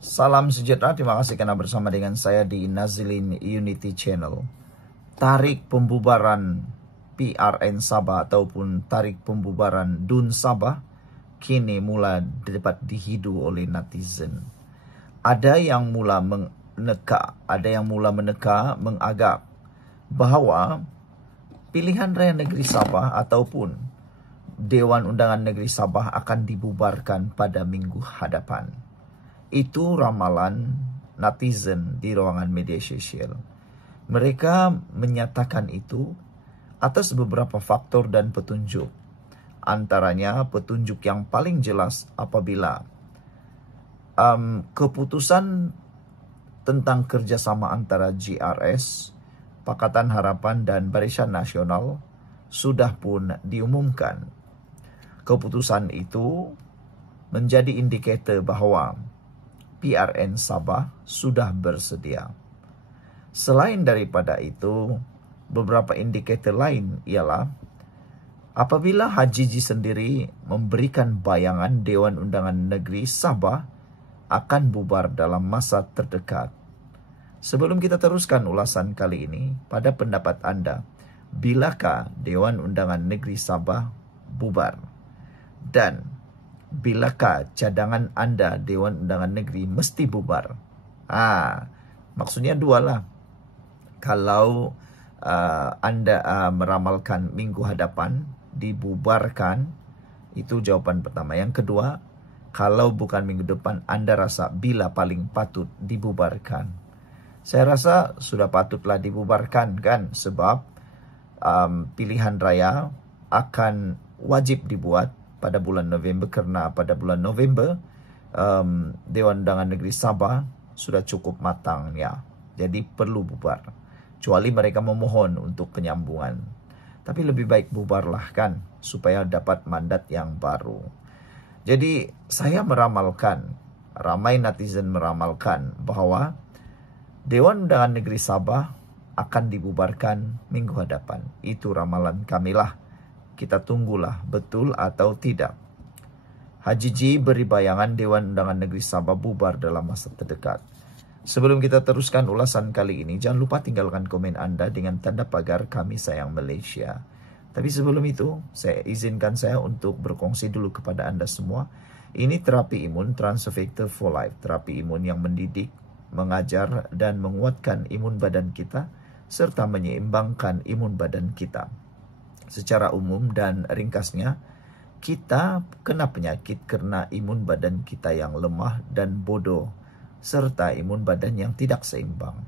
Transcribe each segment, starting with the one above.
Salam sejahtera, terima kasih karena bersama dengan saya di Nazilin Unity Channel. Tarik pembubaran PRN Sabah ataupun tarik pembubaran DUN Sabah kini mula dapat dihidu oleh netizen. Ada yang mula meneka, mengagak bahawa pilihan raya negeri Sabah ataupun Dewan Undangan Negeri Sabah akan dibubarkan pada minggu hadapan. Itu ramalan netizen di ruangan media sosial. Mereka menyatakan itu atas beberapa faktor dan petunjuk. Antaranya petunjuk yang paling jelas apabila keputusan tentang kerjasama antara GRS, Pakatan Harapan dan Barisan Nasional sudah pun diumumkan. Keputusan itu menjadi indikator bahawa PRN Sabah sudah bersedia. Selain daripada itu, beberapa indikator lain ialah apabila HJJ sendiri memberikan bayangan Dewan Undangan Negeri Sabah akan bubar dalam masa terdekat. Sebelum kita teruskan ulasan kali ini, pada pendapat anda, bilakah Dewan Undangan Negeri Sabah bubar? Dan bilakah cadangan anda Dewan Undangan Negeri mesti bubar? Maksudnya dua lah. Kalau anda meramalkan minggu hadapan dibubarkan, itu jawapan pertama. Yang kedua, kalau bukan minggu depan, anda rasa bila paling patut dibubarkan? Saya rasa sudah patutlah dibubarkan kan, sebab pilihan raya akan wajib dibuat pada bulan November, kerana pada bulan November Dewan Undangan Negeri Sabah sudah cukup matang ya. Jadi perlu bubar. Kecuali mereka memohon untuk penyambungan. Tapi lebih baik bubarlah kan, supaya dapat mandat yang baru. Jadi saya meramalkan, ramai netizen meramalkan bahawa Dewan Undangan Negeri Sabah akan dibubarkan minggu hadapan. Itu ramalan kamilah. Kita tunggulah betul atau tidak. HJJ beri bayangan Dewan Undangan Negeri Sabah bubar dalam masa terdekat. Sebelum kita teruskan ulasan kali ini, jangan lupa tinggalkan komen anda dengan tanda pagar Kami Sayang Malaysia. Tapi sebelum itu, izinkan saya untuk berkongsi dulu kepada anda semua. Ini terapi imun Transfector for Life. Terapi imun yang mendidik, mengajar dan menguatkan imun badan kita serta menyeimbangkan imun badan kita. Secara umum dan ringkasnya, kita kena penyakit kerana imun badan kita yang lemah dan bodoh, serta imun badan yang tidak seimbang.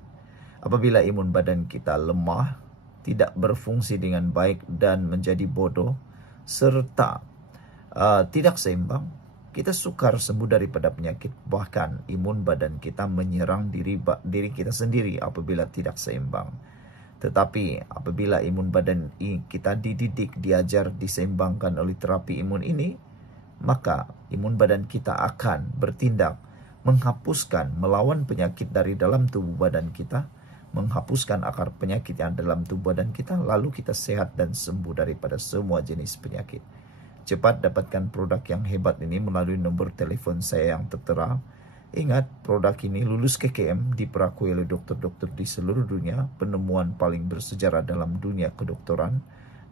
Apabila imun badan kita lemah, tidak berfungsi dengan baik dan menjadi bodoh, serta tidak seimbang, kita sukar sembuh daripada penyakit. Bahkan imun badan kita menyerang diri kita sendiri apabila tidak seimbang. Tetapi apabila imun badan kita dididik, diajar, diseimbangkan oleh terapi imun ini, maka imun badan kita akan bertindak menghapuskan, melawan penyakit dari dalam tubuh badan kita, menghapuskan akar penyakit yang dalam tubuh badan kita, lalu kita sehat dan sembuh daripada semua jenis penyakit. Cepat dapatkan produk yang hebat ini melalui nombor telefon saya yang tertera. Ingat, produk ini lulus KKM, diperakui oleh dokter-dokter di seluruh dunia, penemuan paling bersejarah dalam dunia kedokteran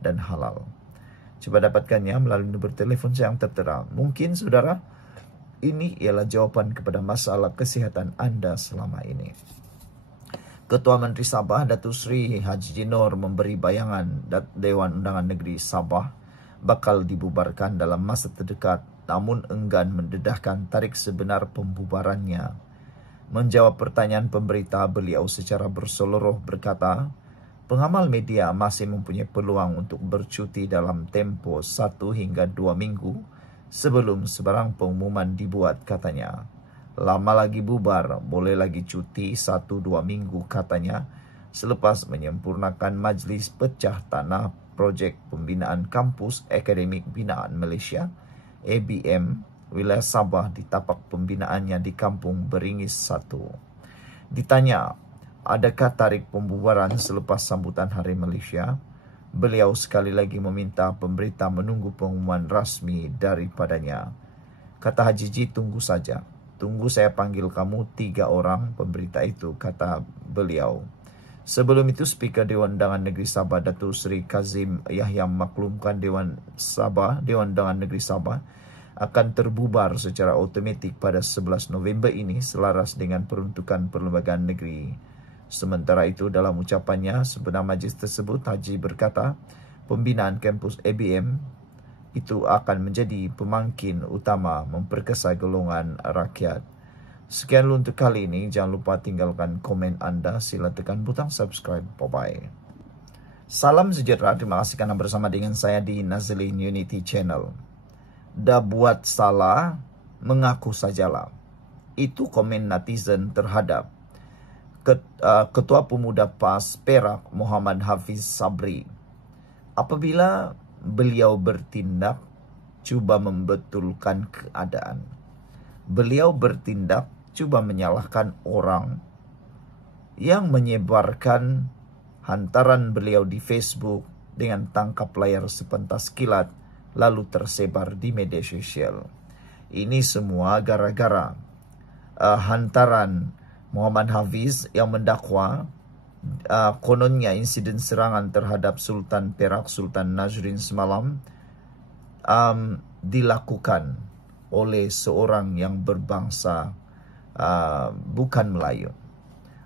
dan halal. Coba dapatkannya melalui nombor telefon saya yang tertera. Mungkin saudara, ini ialah jawapan kepada masalah kesihatan anda selama ini. Ketua Menteri Sabah, Datuk Seri HJJ Noor memberi bayangan Dewan Undangan Negeri Sabah bakal dibubarkan dalam masa terdekat, namun enggan mendedahkan tarikh sebenar pembubarannya. Menjawab pertanyaan pemberita, beliau secara berseloroh berkata, pengamal media masih mempunyai peluang untuk bercuti dalam tempoh 1 hingga 2 minggu sebelum sebarang pengumuman dibuat, katanya. Lama lagi bubar, boleh lagi cuti 1-2 minggu, katanya, selepas menyempurnakan Majlis Pecah Tanah Projek Pembinaan Kampus Akademik Binaan Malaysia ABM wilayah Sabah di tapak pembinaannya di Kampung Beringis 1. Ditanya, adakah tarik pembubaran selepas sambutan Hari Malaysia? Beliau sekali lagi meminta pemberita menunggu pengumuman rasmi daripadanya. Kata HJJ, tunggu saja. Tunggu saya panggil kamu 3 orang pemberita itu, kata beliau. Sebelum itu, Speaker Dewan Undangan Negeri Sabah, Datuk Seri Kazim Yahya memaklumkan Dewan Undangan Negeri Sabah akan terbubar secara automatik pada 11 November ini selaras dengan peruntukan perlembagaan negeri. Sementara itu, dalam ucapannya, Perdana Majlis tersebut, Haji berkata, pembinaan kampus ABM itu akan menjadi pemangkin utama memperkasa golongan rakyat. Sekian dulu untuk kali ini. Jangan lupa tinggalkan komen Anda. Sila tekan butang subscribe. Bye-bye. Salam sejahtera. Terima kasih karena bersama dengan saya di Nazlin Unity Channel. Dah buat salah, mengaku sajalah. Itu komen netizen terhadap Ketua Pemuda PAS Perak Muhammad Hafiz Sabri. Apabila beliau bertindak, cuba membetulkan keadaan. Beliau bertindak, cuba menyalahkan orang yang menyebarkan hantaran beliau di Facebook dengan tangkap layar sepentas kilat, lalu tersebar di media sosial. Ini semua gara-gara hantaran Muhammad Hafiz yang mendakwa kononnya insiden serangan terhadap Sultan Perak, Sultan Nazrin semalam dilakukan oleh seorang yang berbangsa bukan Melayu.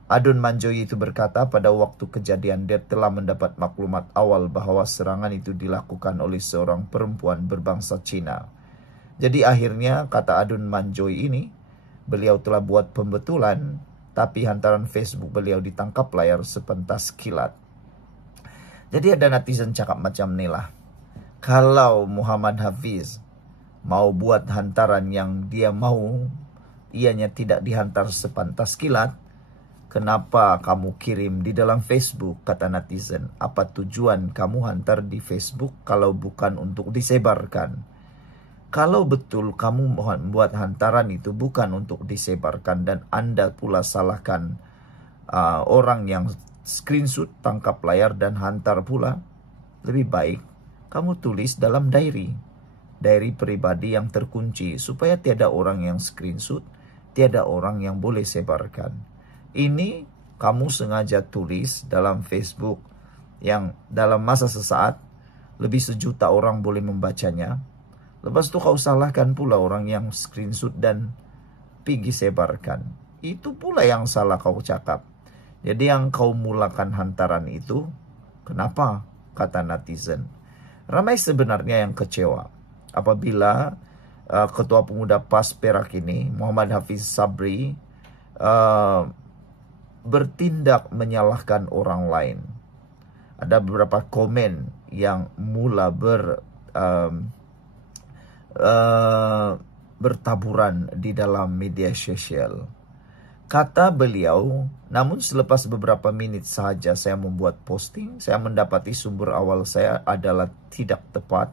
Adun Manjoy itu berkata pada waktu kejadian dia telah mendapat maklumat awal bahwa serangan itu dilakukan oleh seorang perempuan berbangsa Cina. Jadi akhirnya, kata Adun Manjoy ini, beliau telah buat pembetulan, tapi hantaran Facebook beliau ditangkap layar sepentas kilat. Jadi ada netizen cakap macam ni lah. Kalau Muhammad Hafiz mau buat hantaran yang dia mau, ianya tidak dihantar sepentas kilat, kenapa kamu kirim di dalam Facebook, kata netizen. Apa tujuan kamu hantar di Facebook kalau bukan untuk disebarkan? Kalau betul kamu membuat hantaran itu bukan untuk disebarkan dan Anda pula salahkan orang yang screenshot, tangkap layar dan hantar pula, lebih baik kamu tulis dalam diary pribadi yang terkunci supaya tiada orang yang screenshot, tiada orang yang boleh sebarkan. Ini kamu sengaja tulis dalam Facebook yang dalam masa sesaat lebih 1 juta orang boleh membacanya. Lepas itu kau salahkan pula orang yang screenshot dan pergi sebarkan. Itu pula yang salah kau cakap. Jadi yang kau mulakan hantaran itu, kenapa? Kata netizen. Ramai sebenarnya yang kecewa apabila Ketua Pemuda PAS Perak ini, Muhammad Hafiz Sabri, bertindak menyalahkan orang lain. Ada beberapa komen yang mula bertaburan di dalam media sosial. Kata beliau, namun selepas beberapa menit saja saya membuat posting, saya mendapati sumber awal saya adalah tidak tepat.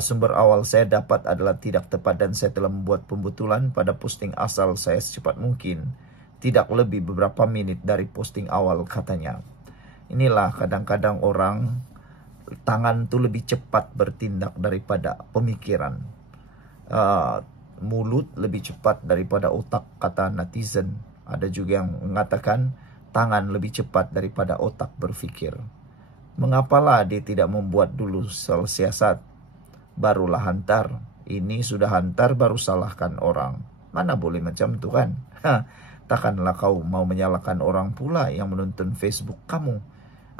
Sumber awal saya dapat adalah tidak tepat dan saya telah membuat pembetulan pada posting asal saya secepat mungkin. Tidak lebih beberapa menit dari posting awal, katanya. Inilah kadang-kadang orang, tangan itu lebih cepat bertindak daripada pemikiran. Mulut lebih cepat daripada otak, kata netizen. Ada juga yang mengatakan tangan lebih cepat daripada otak berfikir. Mengapalah dia tidak membuat dulu siasat, barulah hantar. Ini sudah hantar baru salahkan orang. Mana boleh macam tu kan? Takkanlah kau mau menyalahkan orang pula yang menonton Facebook kamu.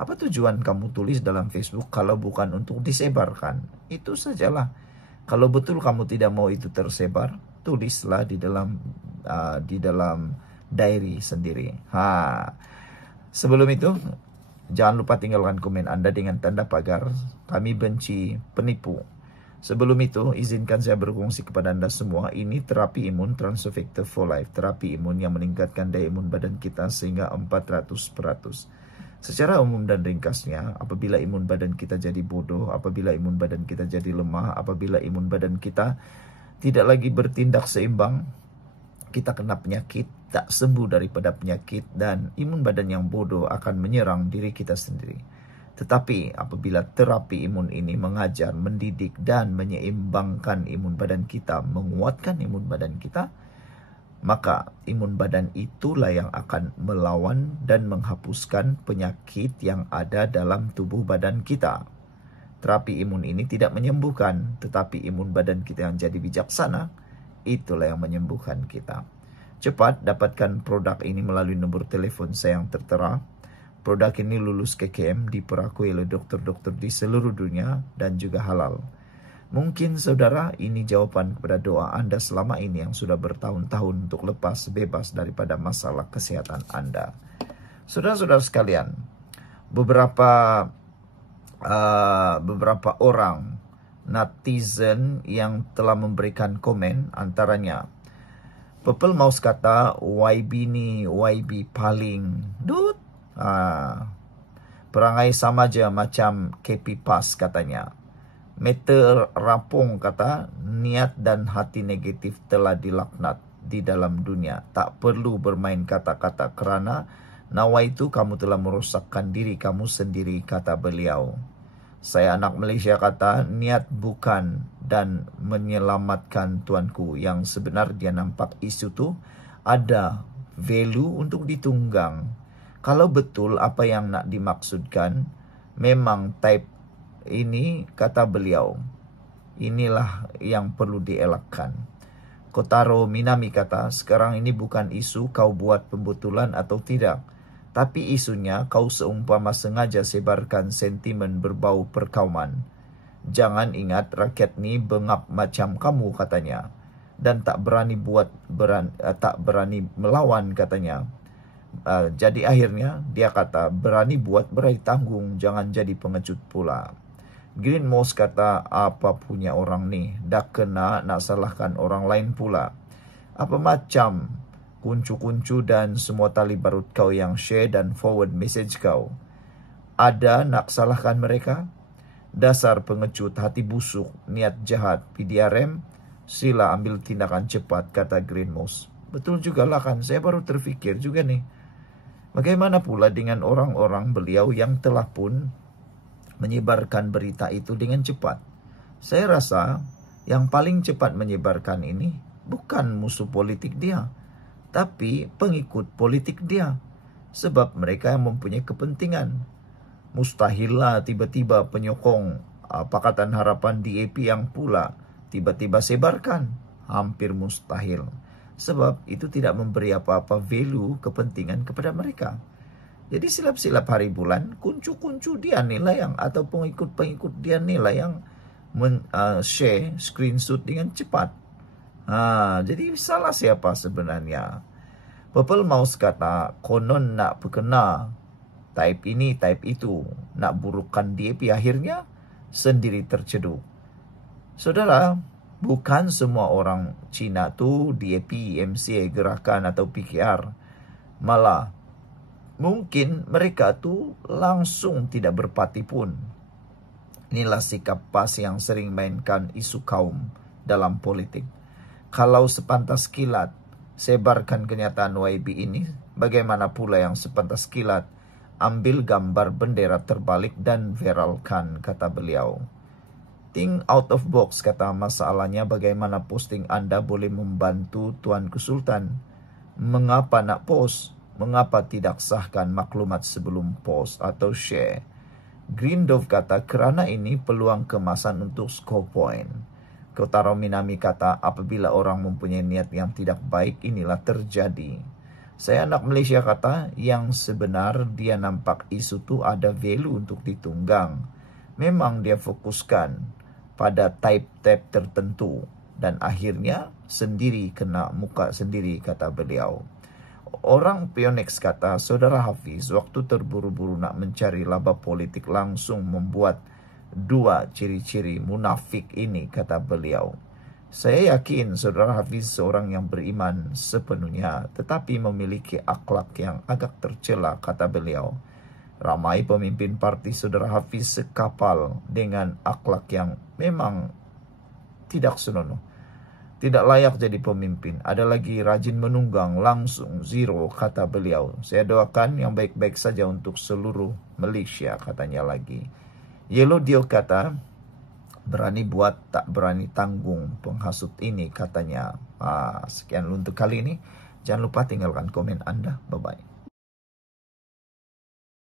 Apa tujuan kamu tulis dalam Facebook kalau bukan untuk disebarkan? Itu sajalah. Kalau betul kamu tidak mau itu tersebar, tulislah di dalam diary sendiri. Sebelum itu, jangan lupa tinggalkan komen Anda dengan tanda pagar. Kami benci penipu. Sebelum itu, izinkan saya berkongsi kepada Anda semua. Ini terapi imun Transfector for Life. Terapi imun yang meningkatkan daya imun badan kita sehingga 400%. Secara umum dan ringkasnya, apabila imun badan kita jadi bodoh, apabila imun badan kita jadi lemah, apabila imun badan kita tidak lagi bertindak seimbang, kita kena penyakit, tak sembuh daripada penyakit, dan imun badan yang bodoh akan menyerang diri kita sendiri. Tetapi apabila terapi imun ini mengajar, mendidik, dan menyeimbangkan imun badan kita, menguatkan imun badan kita, maka imun badan itulah yang akan melawan dan menghapuskan penyakit yang ada dalam tubuh badan kita. Terapi imun ini tidak menyembuhkan, tetapi imun badan kita yang jadi bijaksana, itulah yang menyembuhkan kita. Cepat dapatkan produk ini melalui nomor telepon saya yang tertera. Produk ini lulus KKM, diperakui oleh dokter-dokter di seluruh dunia dan juga halal. Mungkin saudara, ini jawaban kepada doa Anda selama ini yang sudah bertahun-tahun untuk lepas bebas daripada masalah kesehatan Anda. Saudara-saudara sekalian, beberapa orang netizen yang telah memberikan komen, antaranya Pepel Maus kata YB ni YB paling dut, perangai sama aja macam KP Pas katanya. Meter Rapong kata niat dan hati negatif telah dilaknat di dalam dunia. Tak perlu bermain kata-kata kerana nawaitu kamu telah merosakkan diri kamu sendiri, kata beliau. Saya anak Malaysia kata niat bukan dan menyelamatkan tuanku. Yang sebenar dia nampak isu tu ada value untuk ditunggang. Kalau betul apa yang nak dimaksudkan memang type ini, kata beliau, inilah yang perlu dielakkan. Kotaro Minami kata, sekarang ini bukan isu kau buat pembetulan atau tidak, tapi isunya kau seumpama sengaja sebarkan sentimen berbau perkauman. Jangan ingat rakyat ni bengap macam kamu, katanya, dan tak berani melawan, katanya. Jadi akhirnya dia kata berani buat berani tanggung, jangan jadi pengecut pula. Green Moss kata apa punya orang ni, dah kena nak salahkan orang lain pula. Apa macam kuncu-kuncu dan semua tali barut kau yang share dan forward message kau, ada nak salahkan mereka? Dasar pengecut, hati busuk, niat jahat, PDRM, sila ambil tindakan cepat, kata Green Moss. Betul juga lah kan, saya baru terfikir juga nih. Bagaimana pula dengan orang-orang beliau yang telah pun menyebarkan berita itu dengan cepat? Saya rasa yang paling cepat menyebarkan ini bukan musuh politik dia, tapi pengikut politik dia. Sebab mereka yang mempunyai kepentingan. Mustahillah tiba-tiba penyokong Pakatan Harapan DAP yang pula tiba-tiba sebarkan. Hampir mustahil. Sebab itu tidak memberi apa-apa value kepentingan kepada mereka. Jadi silap-silap hari bulan, kuncu-kuncu dia nilai yang, atau pengikut-pengikut dia nilai yang share screenshot dengan cepat. Jadi salah siapa sebenarnya? Purple Mouse kata, konon nak berkena type ini, type itu, nak burukkan DAP, akhirnya sendiri terceduk. Saudara, bukan semua orang Cina tu DAP, MCA, gerakan atau PKR. Malah mungkin mereka tu langsung tidak berparti pun. Inilah sikap PAS yang sering mainkan isu kaum dalam politik. Kalau sepantas kilat sebarkan kenyataan YB ini, bagaimana pula yang sepantas kilat ambil gambar bendera terbalik dan viralkan, kata beliau. Think out of box, kata masalahnya bagaimana posting Anda boleh membantu Tuanku Sultan. Mengapa nak post? Mengapa tidak sahkan maklumat sebelum post atau share? Green Dove kata kerana ini peluang kemasan untuk score point. Kotaro Minami kata apabila orang mempunyai niat yang tidak baik, inilah terjadi. Saya anak Malaysia kata yang sebenar dia nampak isu tu ada value untuk ditunggang. Memang dia fokuskan pada type-type tertentu dan akhirnya sendiri kena muka sendiri, kata beliau. Orang Pionex kata, Saudara Hafiz, waktu terburu-buru nak mencari laba politik langsung membuat dua ciri-ciri munafik ini, kata beliau. Saya yakin Saudara Hafiz seorang yang beriman sepenuhnya, tetapi memiliki akhlak yang agak tercela, kata beliau. Ramai pemimpin parti Saudara Hafiz sekapal dengan akhlak yang memang tidak senonoh. Tidak layak jadi pemimpin. Ada lagi rajin menunggang, langsung zero, kata beliau. Saya doakan yang baik-baik saja untuk seluruh Malaysia, katanya lagi. Yellow Dio kata, Berani buat, tak berani tanggung penghasut ini, katanya. Sekian untuk kali ini. Jangan lupa tinggalkan komen Anda. Bye-bye.